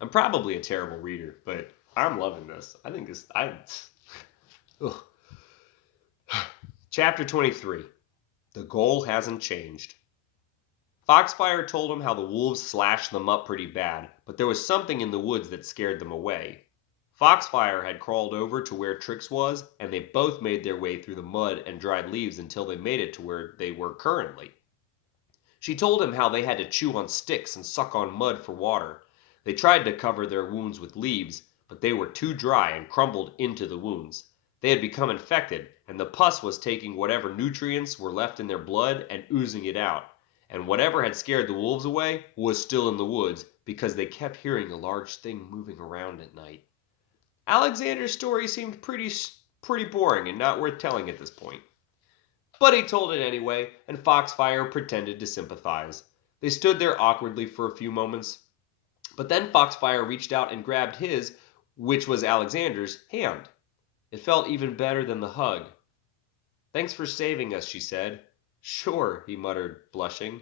I'm probably a terrible reader, but I'm loving this. I think this. Ugh. Chapter 23. The goal hasn't changed. Foxfire told him how the wolves slashed them up pretty bad, but there was something in the woods that scared them away. Foxfire had crawled over to where Trix was, and they both made their way through the mud and dried leaves until they made it to where they were currently. She told him how they had to chew on sticks and suck on mud for water. They tried to cover their wounds with leaves, but they were too dry and crumbled into the wounds. They had become infected, and the pus was taking whatever nutrients were left in their blood and oozing it out. And whatever had scared the wolves away was still in the woods because they kept hearing a large thing moving around at night. Alexander's story seemed pretty boring and not worth telling at this point. But he told it anyway, and Foxfire pretended to sympathize. They stood there awkwardly for a few moments, but then Foxfire reached out and grabbed his, which was Alexander's, hand. It felt even better than the hug. "Thanks for saving us," she said. "Sure," he muttered, blushing.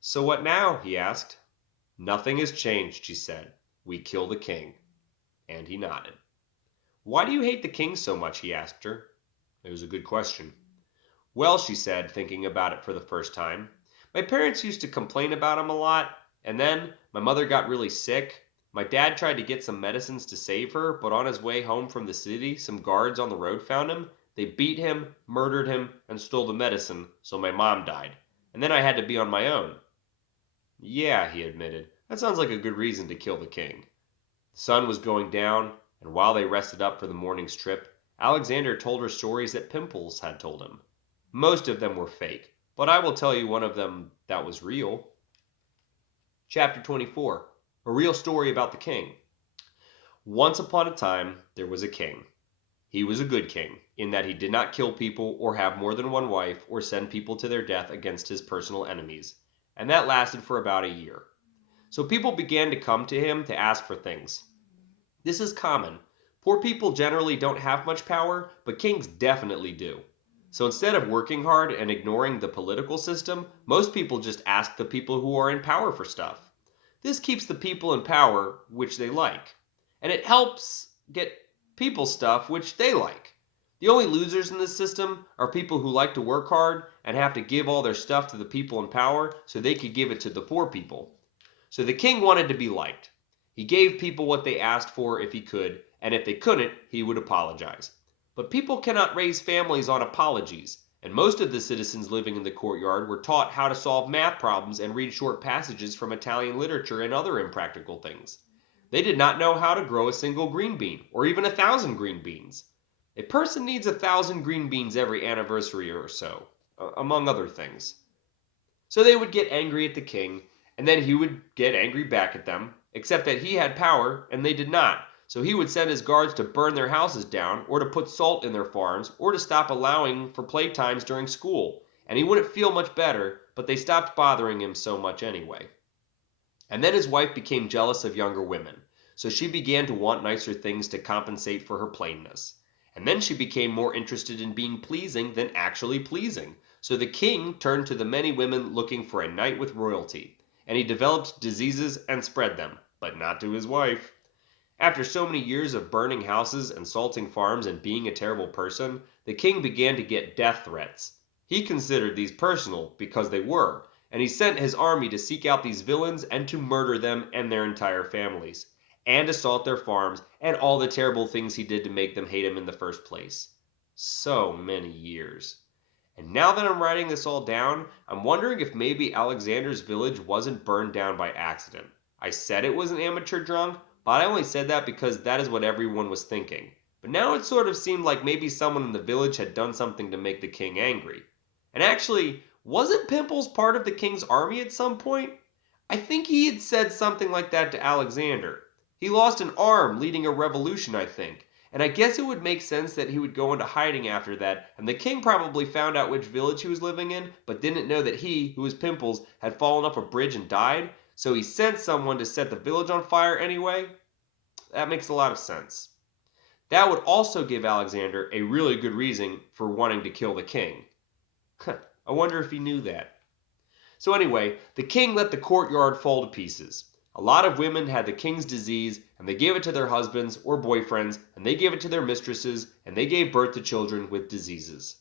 "So what now?" he asked. "Nothing has changed," she said. "We kill the king." And he nodded. "Why do you hate the king so much?" he asked her. It was a good question. "Well," she said, thinking about it for the first time, "my parents used to complain about him a lot, and then my mother got really sick. My dad tried to get some medicines to save her, but on his way home from the city, some guards on the road found him. They beat him, murdered him, and stole the medicine, so my mom died. And then I had to be on my own." "Yeah," he admitted, "that sounds like a good reason to kill the king." The sun was going down, and while they rested up for the morning's trip, Alexander told her stories that Pimples had told him. Most of them were fake, but I will tell you one of them that was real. Chapter 24. A real story about the king. Once upon a time, there was a king. He was a good king, in that he did not kill people or have more than one wife or send people to their death against his personal enemies, and that lasted for about a year. So people began to come to him to ask for things. This is common. Poor people generally don't have much power, but kings definitely do. So instead of working hard and ignoring the political system, most people just ask the people who are in power for stuff. This keeps the people in power which they like, and it helps get people stuff which they like. The only losers in this system are people who like to work hard and have to give all their stuff to the people in power so they could give it to the poor people. So the king wanted to be liked. He gave people what they asked for if he could, and if they couldn't, he would apologize. But people cannot raise families on apologies, and most of the citizens living in the courtyard were taught how to solve math problems and read short passages from Italian literature and other impractical things. They did not know how to grow a single green bean, or even 1,000 green beans. A person needs 1,000 green beans every anniversary or so, among other things. So they would get angry at the king, and then he would get angry back at them, except that he had power and they did not. So he would send his guards to burn their houses down, or to put salt in their farms, or to stop allowing for playtimes during school. And he wouldn't feel much better, but they stopped bothering him so much anyway. And then his wife became jealous of younger women, so she began to want nicer things to compensate for her plainness. And then she became more interested in being pleasing than actually pleasing. So the king turned to the many women looking for a night with royalty, and he developed diseases and spread them, but not to his wife. After so many years of burning houses and salting farms and being a terrible person, the king began to get death threats. He considered these personal because they were, and he sent his army to seek out these villains and to murder them and their entire families, and assault their farms and all the terrible things he did to make them hate him in the first place. So many years. And now that I'm writing this all down, I'm wondering if maybe Alexander's village wasn't burned down by accident. I said it was an amateur drunk, but I only said that because that is what everyone was thinking. But now it sort of seemed like maybe someone in the village had done something to make the king angry. And actually, wasn't Pimples part of the king's army at some point? I think he had said something like that to Alexander. He lost an arm leading a revolution, I think. And I guess it would make sense that he would go into hiding after that, and the king probably found out which village he was living in, but didn't know that he, who was Pimples, had fallen off a bridge and died, so he sent someone to set the village on fire anyway. That makes a lot of sense. That would also give Alexander a really good reason for wanting to kill the king. I wonder if he knew that. So anyway, the king let the courtyard fall to pieces. A lot of women had the king's disease, and they gave it to their husbands or boyfriends, and they gave it to their mistresses, and they gave birth to children with diseases.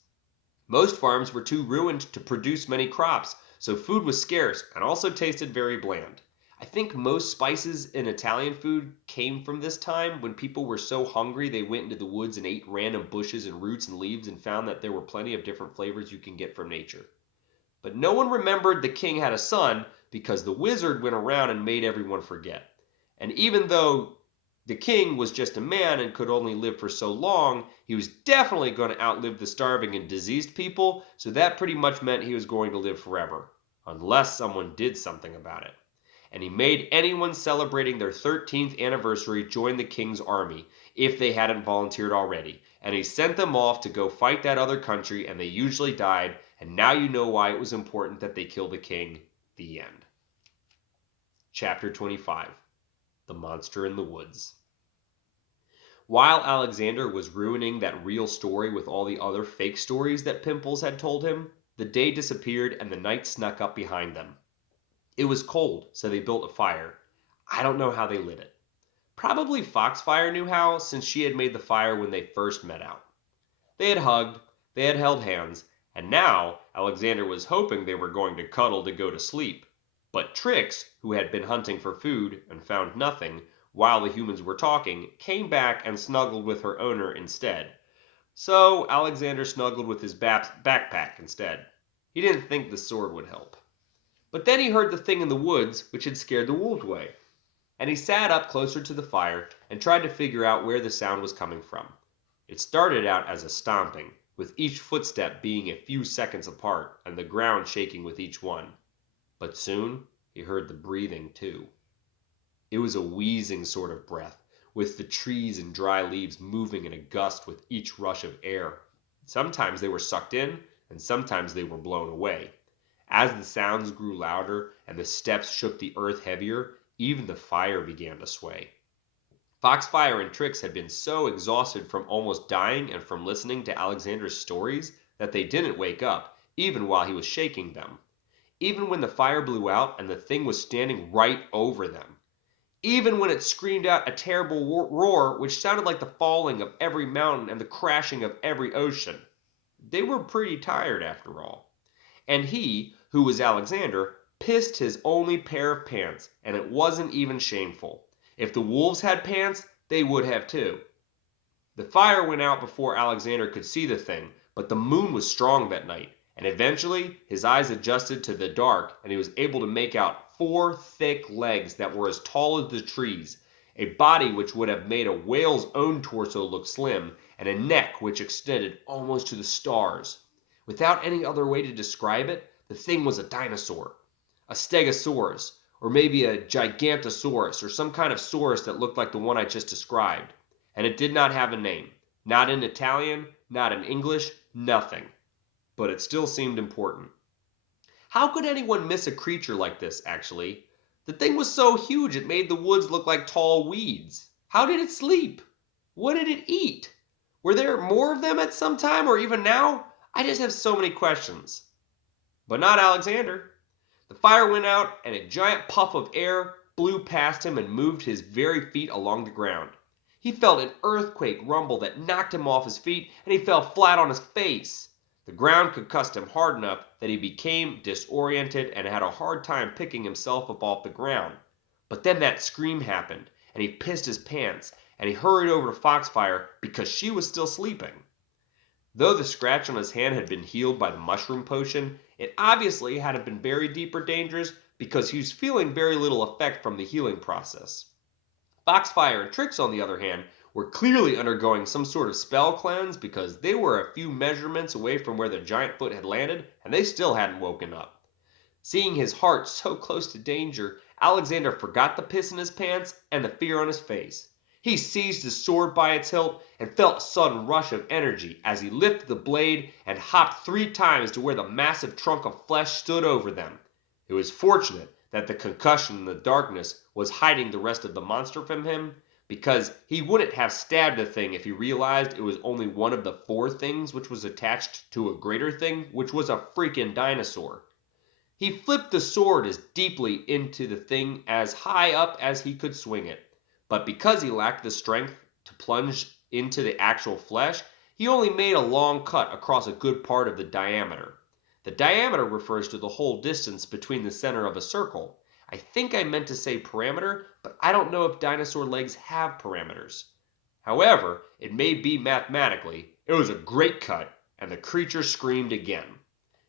Most farms were too ruined to produce many crops, so food was scarce and also tasted very bland. I think most spices in Italian food came from this time when people were so hungry they went into the woods and ate random bushes and roots and leaves and found that there were plenty of different flavors you can get from nature. But no one remembered the king had a son because the wizard went around and made everyone forget. And even though the king was just a man and could only live for so long, he was definitely going to outlive the starving and diseased people, so that pretty much meant he was going to live forever, unless someone did something about it. And he made anyone celebrating their 13th anniversary join the king's army, if they hadn't volunteered already. And he sent them off to go fight that other country, and they usually died, and now you know why it was important that they kill the king. The end. Chapter 25. The Monster in the Woods. While Alexander was ruining that real story with all the other fake stories that Pimples had told him, the day disappeared and the night snuck up behind them. It was cold, so they built a fire. I don't know how they lit it. Probably Foxfire knew how, since she had made the fire when they first met out. They had hugged, they had held hands, and now Alexander was hoping they were going to cuddle to go to sleep. But Trix, who had been hunting for food and found nothing, while the humans were talking, came back and snuggled with her owner instead. So Alexander snuggled with his backpack instead. He didn't think the sword would help. But then he heard the thing in the woods which had scared the wolves away. And he sat up closer to the fire and tried to figure out where the sound was coming from. It started out as a stomping, with each footstep being a few seconds apart and the ground shaking with each one. But soon he heard the breathing too. It was a wheezing sort of breath, with the trees and dry leaves moving in a gust with each rush of air. Sometimes they were sucked in, and sometimes they were blown away. As the sounds grew louder and the steps shook the earth heavier, even the fire began to sway. Foxfire and Trix had been so exhausted from almost dying and from listening to Alexander's stories that they didn't wake up, even while he was shaking them. Even when the fire blew out and the thing was standing right over them. Even when it screamed out a terrible roar which sounded like the falling of every mountain and the crashing of every ocean. They were pretty tired after all. And he, who was Alexander, pissed his only pair of pants, and it wasn't even shameful. If the wolves had pants, they would have too. The fire went out before Alexander could see the thing, but the moon was strong that night, and eventually his eyes adjusted to the dark and he was able to make out 4 thick legs that were as tall as the trees, a body which would have made a whale's own torso look slim, and a neck which extended almost to the stars. Without any other way to describe it, the thing was a dinosaur. A stegosaurus, or maybe a gigantosaurus, or some kind of saurus that looked like the one I just described. And it did not have a name. Not in Italian, not in English, nothing. But it still seemed important. How could anyone miss a creature like this, actually? The thing was so huge it made the woods look like tall weeds. How did it sleep? What did it eat? Were there more of them at some time, or even now? I just have so many questions. But not Alexander. The fire went out, and a giant puff of air blew past him and moved his very feet along the ground. He felt an earthquake rumble that knocked him off his feet, and he fell flat on his face. The ground concussed him hard enough that he became disoriented and had a hard time picking himself up off the ground. But then that scream happened, and he pissed his pants, and he hurried over to Foxfire because she was still sleeping. Though the scratch on his hand had been healed by the mushroom potion, it obviously hadn't been very deep or dangerous because he was feeling very little effect from the healing process. Foxfire and Trix, on the other hand, were clearly undergoing some sort of spell cleanse because they were a few measurements away from where the giant foot had landed, and they still hadn't woken up. Seeing his heart so close to danger, Alexander forgot the piss in his pants and the fear on his face. He seized his sword by its hilt and felt a sudden rush of energy as he lifted the blade and hopped 3 times to where the massive trunk of flesh stood over them. It was fortunate that the concussion in the darkness was hiding the rest of the monster from him, because he wouldn't have stabbed the thing if he realized it was only one of the 4 things which was attached to a greater thing, which was a freaking dinosaur. He flipped the sword as deeply into the thing as high up as he could swing it. But because he lacked the strength to plunge into the actual flesh, he only made a long cut across a good part of the diameter. The diameter refers to the whole distance between the center of a circle. I think I meant to say parameter, but I don't know if dinosaur legs have parameters. However, it may be mathematically, it was a great cut, and the creature screamed again.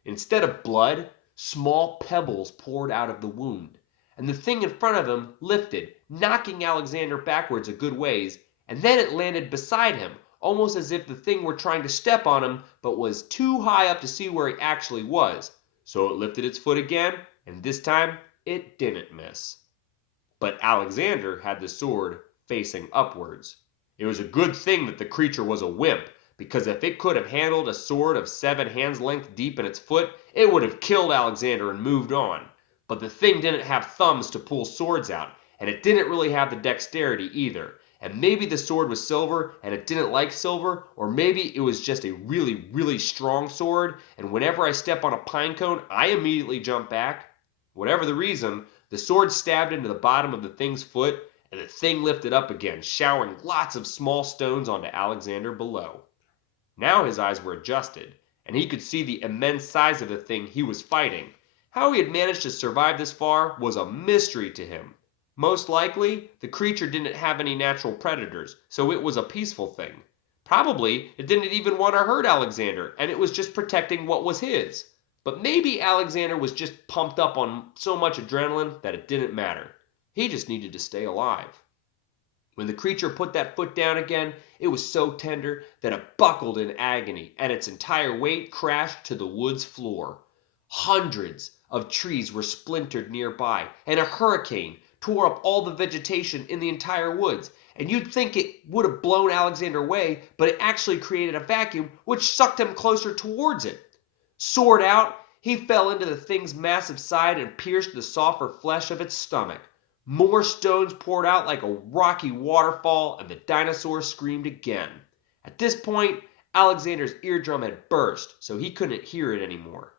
Instead of blood, small pebbles poured out of the wound, and the thing in front of him lifted, knocking Alexander backwards a good ways, and then it landed beside him, almost as if the thing were trying to step on him but was too high up to see where he actually was. So it lifted its foot again, and this time it didn't miss. But Alexander had the sword facing upwards. It was a good thing that the creature was a wimp, because if it could have handled a sword of 7 hands length deep in its foot, it would have killed Alexander and moved on. But the thing didn't have thumbs to pull swords out, and it didn't really have the dexterity either. And maybe the sword was silver and it didn't like silver, or maybe it was just a really, really strong sword, and whenever I step on a pine cone, I immediately jump back. Whatever the reason, the sword stabbed into the bottom of the thing's foot, and the thing lifted up again, showering lots of small stones onto Alexander below. Now his eyes were adjusted, and he could see the immense size of the thing he was fighting. How he had managed to survive this far was a mystery to him. Most likely, the creature didn't have any natural predators, so it was a peaceful thing. Probably, it didn't even want to hurt Alexander, and it was just protecting what was his. But maybe Alexander was just pumped up on so much adrenaline that it didn't matter. He just needed to stay alive. When the creature put that foot down again, it was so tender that it buckled in agony, and its entire weight crashed to the wood's floor. Hundreds of trees were splintered nearby, and a hurricane tore up all the vegetation in the entire woods. And you'd think it would have blown Alexander away, but it actually created a vacuum which sucked him closer towards it. Sword out, he fell into the thing's massive side and pierced the softer flesh of its stomach. More stones poured out like a rocky waterfall, and the dinosaur screamed again. At this point, Alexander's eardrum had burst, so he couldn't hear it anymore.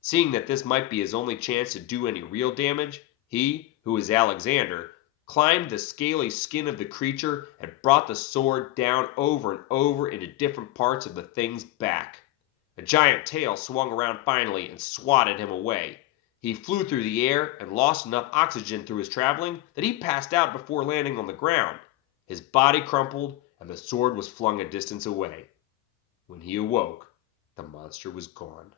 Seeing that this might be his only chance to do any real damage, he, who was Alexander, climbed the scaly skin of the creature and brought the sword down over and over into different parts of the thing's back. A giant tail swung around finally and swatted him away. He flew through the air and lost enough oxygen through his traveling that he passed out before landing on the ground. His body crumpled and the sword was flung a distance away. When he awoke, the monster was gone.